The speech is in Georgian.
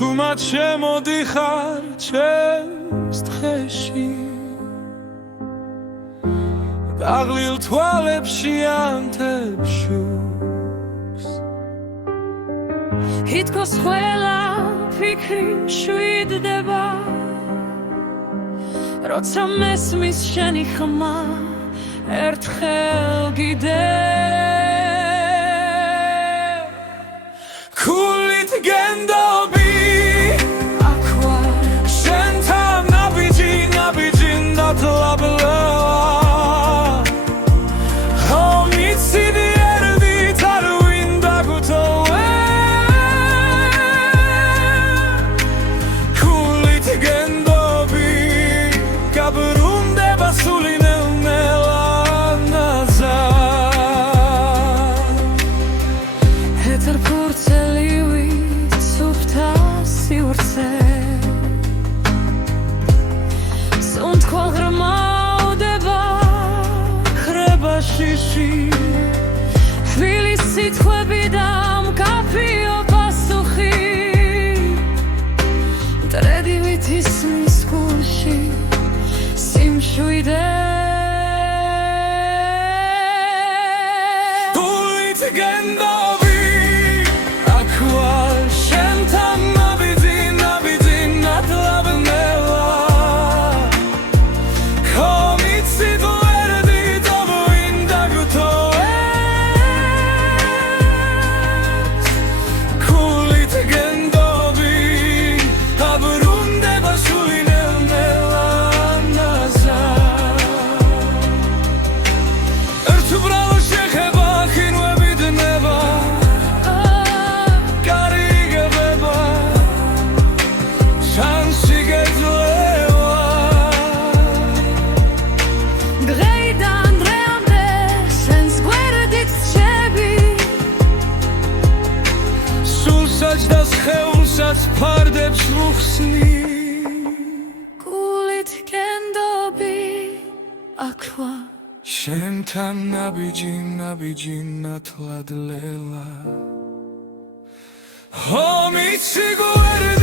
ჩუმად შემოდიხარ ჩემს დღეში გაღლილ თვალებში ანთებს შუბს თითქოს ყველა ფიქრი შვიდდება როცა მესმის შენი ხმა ერთხელ გიდევ ქულით გენდობი აქ ვარ შენთან ნაბიჯი ნათლაბლევა ხომიცინი ერდით არ ვინ დაგუტოვე ქულით გენდობი გაბრუნდება სული ნელ-ნელა ნაზარ ეთერ ფურცელივით სუფთა სივრცე სუნთქვა ღრმავდება ხრება შიში ჰვილის სიტყვები და მკაფიო პასუხი მტრედივით ისმის გულში სიმშვიდე ქულით გენდობი აქ ვარ შენთან ნაბიჯი ნათლაბლევა ხომიცით ვერდით არ ვინ დაგუტოვებს ქულით გენდობი დაბრუნდება სული ნელ-ნელა ნაზარ ერთ უბრალო შეხება ხინვები დნება გარიგებება შანსი გეძლევა დღეიდან დღემდე შენს გვერდით რჩები სულსაც და სხეულსაც ფარდებს ვუხსნი გულით გენდობი აქ ვარ შენთან ნაბიჯი ნათლადლელა ხომიცი გვერდით